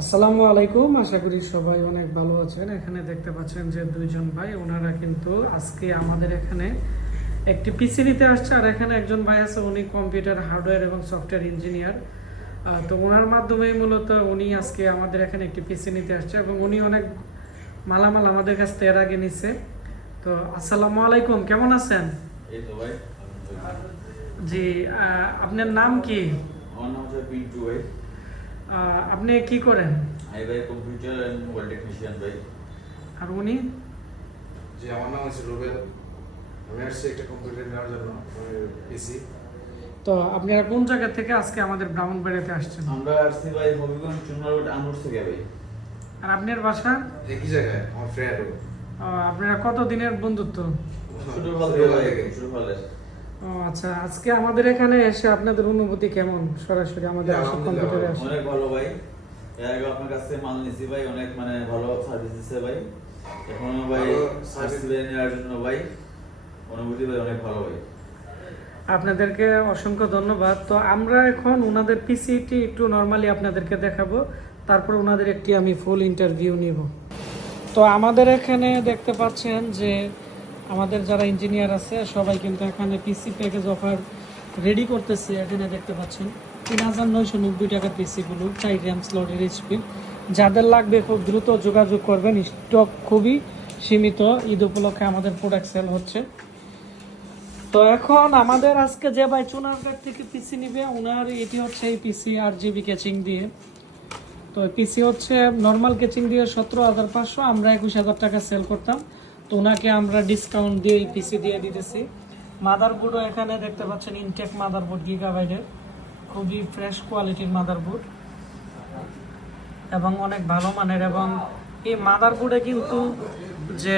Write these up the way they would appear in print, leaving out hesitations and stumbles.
আসসালামু আলাইকুম, আশা করি সবাই অনেক ভালো আছেন। এখানে দেখতে পাচ্ছেন যে দুইজন ভাই, ওনারা কিন্তু আজকে আমাদের এখানে একটি পিসি নিতে আসছে। আর এখানে একজন ভাই আছে, উনি কম্পিউটার হার্ডওয়্যার এবং সফটওয়্যার ইঞ্জিনিয়ার। তো ওনার মাধ্যমেই মূলত উনি আজকে আমাদের এখানে একটি পিসি নিতে আসছে এবং উনি অনেক মালামাল আমাদের কাছ থেকে এর আগে নিচ্ছে। তো আসসালামু আলাইকুম, কেমন আছেন? এই তো ভাই। জি, আপনার নাম কি? আমার নাম হচ্ছে পিন্টু ভাই। আপনি কি করেন? আমি ভাই কম্পিউটার এন্ড মোবাইল টেকনিশিয়ান ভাই। আর উনি? জি, আমার নাম হচ্ছে রুবেল। আমি আসছি একটা কম্পিউটার নেওয়ার জন্য পিসি। তো আপনারা কোন জায়গা থেকে আজকে আমাদের ব্রাহ্মণবাড়িয়াতে আসছেন? আমরা আসছি ভাই হবিগঞ্জ চুনারগড় আমরুর থেকে ভাই। আর আপনার বাসা? একই জায়গায় আমার ফ্রেন্ড। আপনারা কত দিনের বন্ধুত্ব? ছোটবেলা থেকে ভাই, ছোটবেলা। ও আচ্ছা, আজকে আমাদের এখানে এসে আপনাদের অনুভূতি কেমন? সরাসরি আমাদের কম্পিউটারে আসে অনেক ভালো ভাই। এর আগে আপনার কাছ থেকে মাল নিছি ভাই, অনেক মানে ভালো সার্ভিস দিচ্ছে ভাই। এখনো ভাই সার্ভিস নেওয়ার জন্য ভাই অনুভূতি ভাই অনেক ভালো ভাই। আপনাদেরকে অসংখ্য ধন্যবাদ। তো আমরা এখন ওনাদের পিসিটি একটু নরমালি আপনাদেরকে দেখাবো, তারপর ওনাদের একটি আমি ফুল ইন্টারভিউ নিব। তো আমাদের এখানে দেখতে পাচ্ছেন যে আমাদের যারা ইঞ্জিনিয়ার আছে সবাই কিন্তু এখানে পিসি প্যাকেজ অফার রেডি করতেছে। এখানে দেখতে পাচ্ছেন ৩,৯৯০ টাকার পিসিগুলো, 4 RAM স্লটের এইচপি। যাদের লাগবে খুব দ্রুত যোগাযোগ করবেন, স্টক খুবই সীমিত। ঈদ উপলক্ষে আমাদের প্রোডাক্ট সেল হচ্ছে। তো এখন আমাদের আজকে যে ভাই চুনারঘাট থেকে পিসি নিবে, ওনার এটি হচ্ছে এই পিসি 8GB ক্যাচিং দিয়ে। তো পিসি হচ্ছে নর্মাল ক্যাচিং দিয়ে 17,500, আমরা 21,000 টাকা সেল করতাম। তো ওনাকে আমরা ডিসকাউন্ট দিয়ে এই পিসি দিয়ে দিতেছি। মাদারবোর্ডও এখানে দেখতে পাচ্ছেন ইনটেক মাদারবোর্ড, গিগাবাইটের, খুবই ফ্রেশ কোয়ালিটির মাদারবোর্ড এবং অনেক ভালো মানের। এবং এই মাদারবোর্ডে কিন্তু যে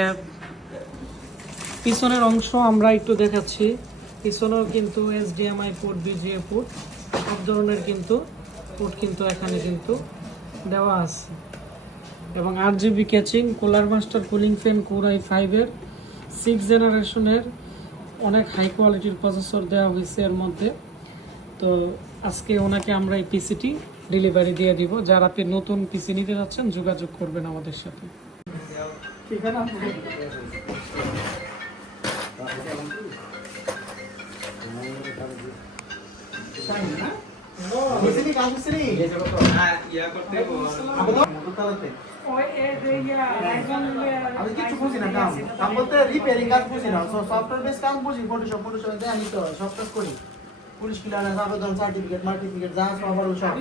পিছনের অংশ আমরা একটু দেখাচ্ছি, পিছনেও কিন্তু HDMI পোর্ট, VGA পোর্ট, সব ধরনের কিন্তু পোর্ট কিন্তু এখানে কিন্তু দেওয়া আছে। এবং 8GB caching, cooler master cooling fan, core i5-এর 6th জেনারেশনের অনেক হাই কোয়ালিটির প্রসেসর দেওয়া হয়েছে এর মধ্যে। তো আজকে ওনাকে আমরা এই পিসিটি ডেলিভারি দিয়ে দিব। যারা আপনি নতুন পিসি নিতে যাচ্ছেন যোগাযোগ করবেন আমাদের সাথে। ঠিক আছে। কিছু বুঝি না কাম কাম বলতে রিপেয়ারিং কাজ বুঝি না, সফটওয়্যার বেস কাম বুঝি, ফটোশপ দেয়, আমি তো সব কাজ করি। পুলিশ ক্লিয়ারেন্স, আবেদন, সার্টিফিকেট, মার্টিফিকেট যা সব সব